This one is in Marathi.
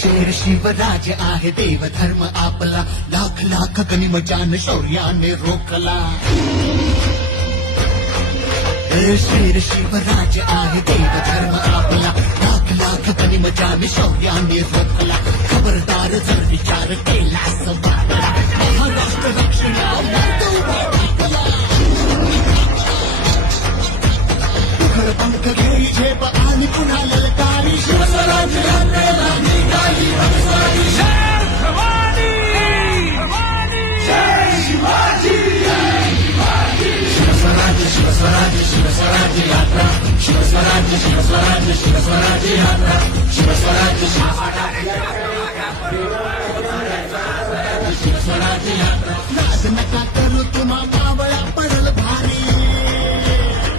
शेर शिवराज आहे देव धर्म आपला, लाख लाख गनिमजान शौर्याने रोखला. शेर शिवराज आहे देव धर्म आपला, लाख लाख गनिमजान शौर्याने रोखला. खबरदार जर विचार केलास बाळा, महाराष्ट्र रक्षणा तुखर पंख घेई झेप आणि पुन्हा ललकारी. शिवस्वराज यात्रेला निघाली भगस्वारी. जय भवानी, जय शिवाजी, शिवस्वराज शिवस्वराज शिवस्वराज यात्रा. शिवस्वराज शिवस्वराज शिवस्वराज यात्रा. शिवस्वराज शिवस्वराज शिवस्वराज यात्रा.